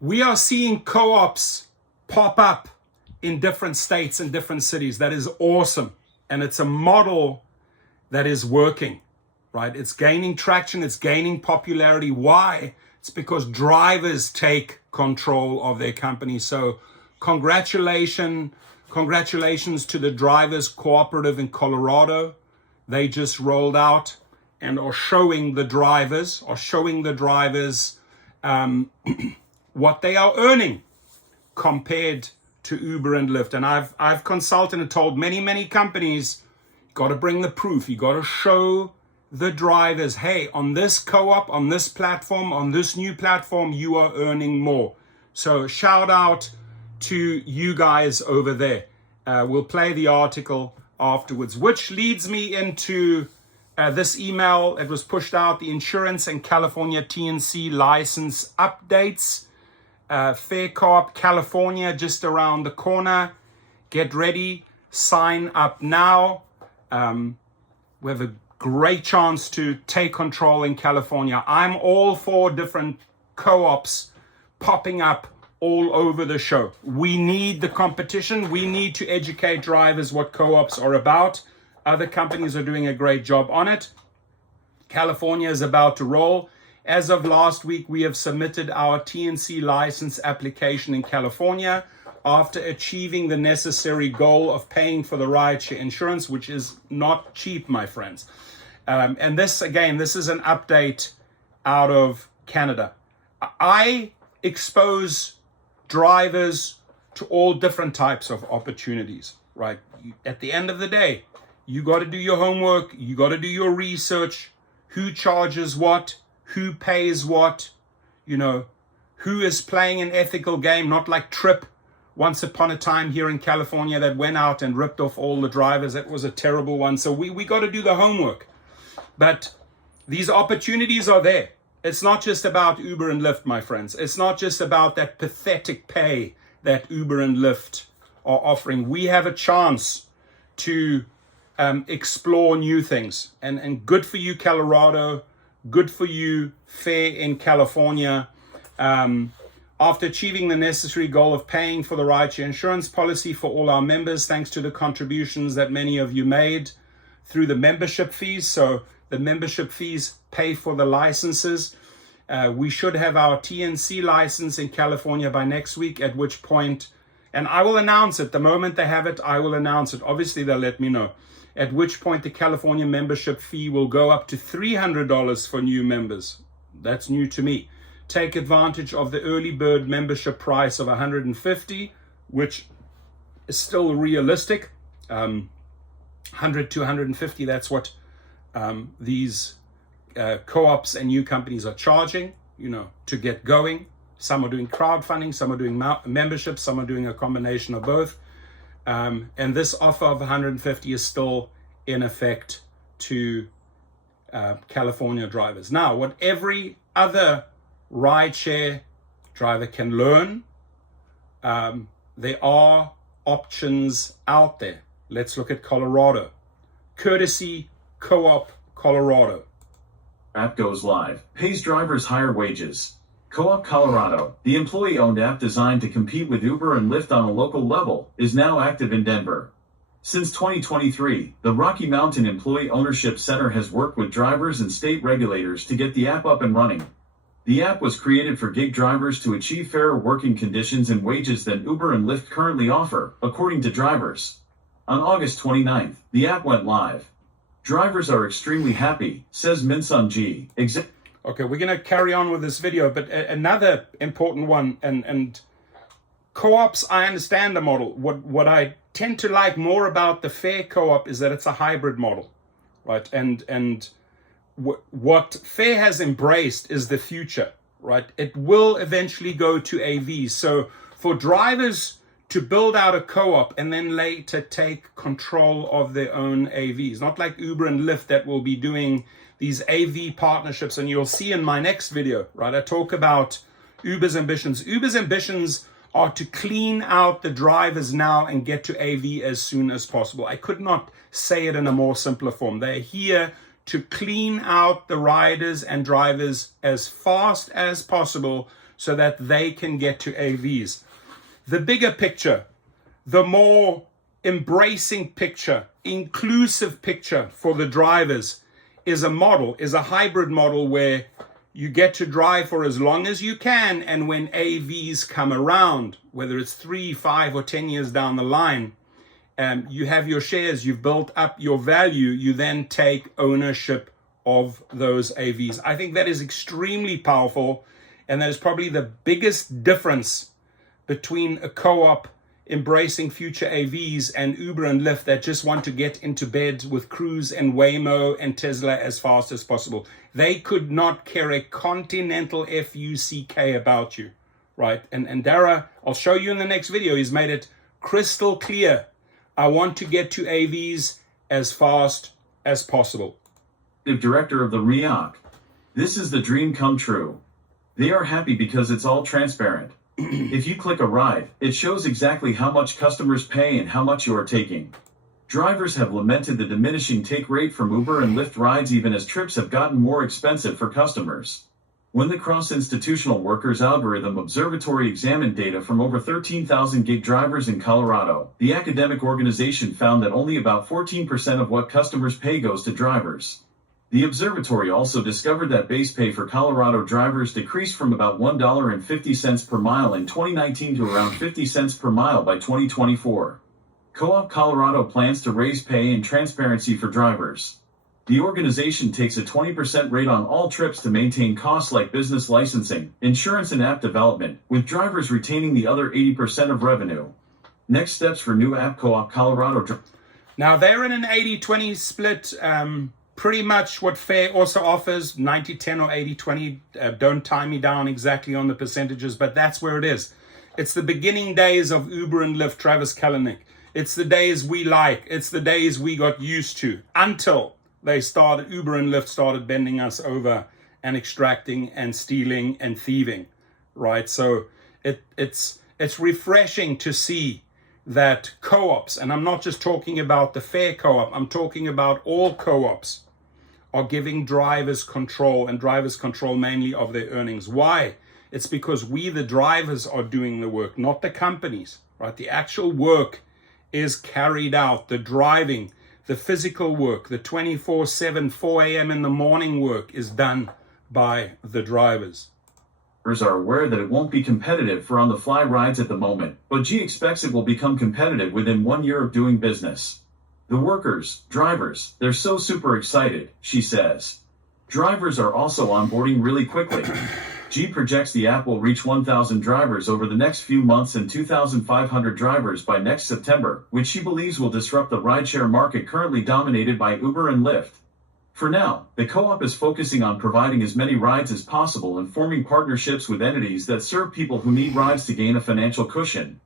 We are seeing co-ops pop up in different states and different cities. That is awesome. And it's a model that is working, right? It's gaining traction. It's gaining popularity. Why? It's because drivers take control of their company. So congratulations to the Drivers Cooperative in Colorado. They just rolled out and are showing the drivers what they are earning compared to Uber and Lyft. And I've consulted and told many companies, you got to bring the proof. You got to show the drivers, hey, on this co-op, on this platform, on this new platform, you are earning more. So shout out to you guys over there. We'll play the article afterwards, which leads me into this email. It was pushed out, the insurance and California TNC license updates. Fare Co-op California just around the corner. Get ready, sign up now. We have a great chance to take control in California. I'm all for different co-ops popping up all over the show. We need the competition. We need to educate drivers what co-ops are about. Other companies are doing a great job on it. California is about to roll. As of last week, we have submitted our TNC license application in California after achieving the necessary goal of paying for the rideshare insurance, which is not cheap, my friends. And this is an update out of Canada. I expose drivers to all different types of opportunities, right? At the end of the day, you got to do your homework. You got to do your research. Who charges what? Who pays what? Who is playing an ethical game, not like Trip once upon a time here in California that went out and ripped off all the drivers. That was a terrible one. So we got to do the homework. But these opportunities are there. It's not just about Uber and Lyft, my friends. It's not just about that pathetic pay that Uber and Lyft are offering. We have a chance to explore new things. And good for you, Colorado. Good for you, Fare in California. After achieving the necessary goal of paying for the rideshare insurance policy for all our members, thanks to the contributions that many of you made through the membership fees. So the membership fees pay for the licenses. We should have our TNC license in California by next week, at which point, and I will announce it. The moment they have it, I will announce it. Obviously, they'll let me know. At which point the California membership fee will go up to $300 for new members. That's new to me. Take advantage of the early bird membership price of $150, which is still realistic. $100 to $150, that's what these co-ops and new companies are charging, to get going. Some are doing crowdfunding, some are doing memberships, some are doing a combination of both. And this offer of $150 is still in effect to California drivers. Now, what every other rideshare driver can learn, there are options out there. Let's look at Colorado. Courtesy Co-op Colorado. App goes live, pays drivers higher wages. Co-op Colorado, the employee-owned app designed to compete with Uber and Lyft on a local level, is now active in Denver. Since 2023, the Rocky Mountain Employee Ownership Center has worked with drivers and state regulators to get the app up and running. The app was created for gig drivers to achieve fairer working conditions and wages than Uber and Lyft currently offer, according to drivers. On August 29th, the app went live. Drivers are extremely happy, says Minsun G. Okay, we're going to carry on with this video, but another important one, and co-ops, I understand the model. What I tend to like more about the Fare Co-op is that it's a hybrid model, right? And what Fare has embraced is the future, right? It will eventually go to AVs. So for drivers to build out a co-op and then later take control of their own AVs, not like Uber and Lyft that will be doing these AV partnerships. And you'll see in my next video, right, I talk about Uber's ambitions. Uber's ambitions are to clean out the drivers now and get to AV as soon as possible. I could not say it in a more simpler form. They're here to clean out the riders and drivers as fast as possible so that they can get to AVs. The bigger picture, the more embracing picture, inclusive picture for the drivers is a hybrid model where you get to drive for as long as you can, and when AVs come around, whether it's 3, 5, or 10 years down the line, you have your shares, you've built up your value, you then take ownership of those AVs. I think that is extremely powerful, and that is probably the biggest difference between a co-op embracing future AVs and Uber and Lyft that just want to get into bed with Cruise and Waymo and Tesla as fast as possible. They could not care a continental F-U-C-K about you, right? And Dara, I'll show you in the next video, he's made it crystal clear. I want to get to AVs as fast as possible. Director of the RIAC. This is the dream come true. They are happy because it's all transparent. If you click a ride, it shows exactly how much customers pay and how much you are taking. Drivers have lamented the diminishing take rate from Uber and Lyft rides even as trips have gotten more expensive for customers. When the Cross-Institutional Workers Algorithm Observatory examined data from over 13,000 gig drivers in Colorado, the academic organization found that only about 14% of what customers pay goes to drivers. The observatory also discovered that base pay for Colorado drivers decreased from about $1.50 per mile in 2019 to around 50 cents per mile by 2024. Co-op Colorado plans to raise pay and transparency for drivers. The organization takes a 20% rate on all trips to maintain costs like business licensing, insurance, and app development, with drivers retaining the other 80% of revenue. Next steps for new app Co-op Colorado. Now they're in an 80-20 split. Pretty much what Fare also offers, 90-10 or 80-20. Don't tie me down exactly on the percentages, but that's where it is. It's the beginning days of Uber and Lyft, Travis Kalanick. It's the days we like. It's the days we got used to until Uber and Lyft started bending us over and extracting and stealing and thieving, right? So it's refreshing to see that co-ops, and I'm not just talking about the Fare co-op, I'm talking about all co-ops, are giving drivers control, and drivers control mainly of their earnings. Why? It's because we, the drivers, are doing the work, not the companies, right? The actual work is carried out. The driving, the physical work, the 24/7, 4 a.m. in the morning work is done by the drivers. Are aware that it won't be competitive for on-the-fly rides at the moment, but G expects it will become competitive within 1 year of doing business. The workers, drivers, they're so super excited, she says. Drivers are also onboarding really quickly. G projects the app will reach 1,000 drivers over the next few months and 2,500 drivers by next September, which she believes will disrupt the rideshare market currently dominated by Uber and Lyft. For now, the co-op is focusing on providing as many rides as possible and forming partnerships with entities that serve people who need rides to gain a financial cushion.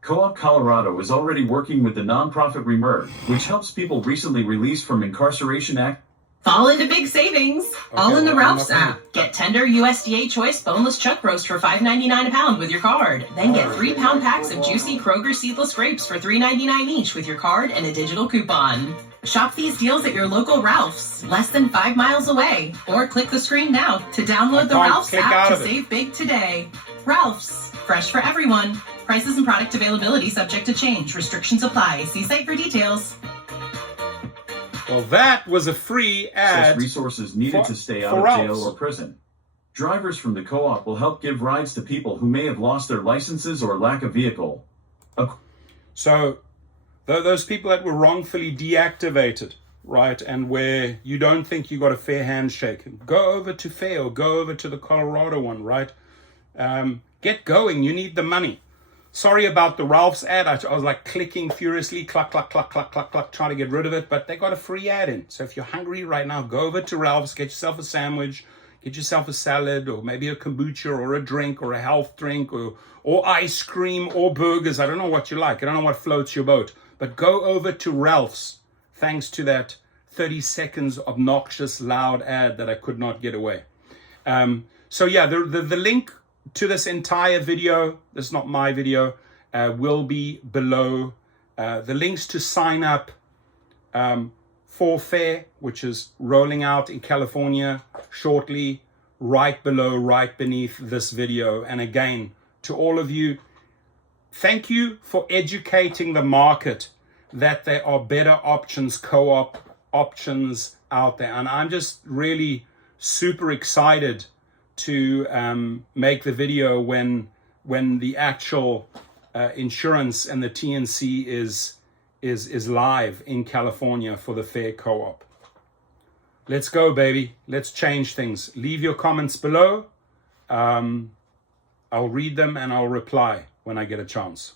Co-op Colorado is already working with the nonprofit Remerge, which helps people recently released from incarceration act. Fall into big savings, all in the Ralph's app. Get tender USDA choice boneless chuck roast for $5.99 a pound with your card. Then get 3-pound packs of juicy Kroger seedless grapes for $3.99 each with your card and a digital coupon. Shop these deals at your local Ralph's, less than 5 miles away. Or click the screen now to download the Ralph's app to save big today. Ralph's, fresh for everyone. Prices and product availability subject to change. Restrictions apply. See site for details. Well, that was a free ad. Resources needed to stay out of jail or prison. Drivers from the co-op will help give rides to people who may have lost their licenses or lack a vehicle. So, those people that were wrongfully deactivated, right, and where you don't think you got a fair handshake, go over to Fare or go over to the Colorado one, right? Get going. You need the money. Sorry about the Ralph's ad. I was like clicking furiously, cluck, cluck, cluck, cluck, cluck, cluck, trying to get rid of it, but they got a free ad in. So if you're hungry right now, go over to Ralph's, get yourself a sandwich, get yourself a salad, or maybe a kombucha, or a drink, or a health drink, or ice cream, or burgers. I don't know what you like. I don't know what floats your boat. But go over to Ralph's, thanks to that 30 seconds obnoxious, loud ad that I could not get away. So yeah, the link to this entire video, this is not my video, will be below. The links to sign up for Fare, which is rolling out in California shortly, right below, right beneath this video. And again, to all of you, thank you for educating the market that there are better options, co-op options out there. And I'm just really super excited to make the video when the actual insurance and the TNC is live in California for the Fare co-op. Let's go, baby. Let's change things. Leave your comments below. I'll read them and I'll reply when I get a chance.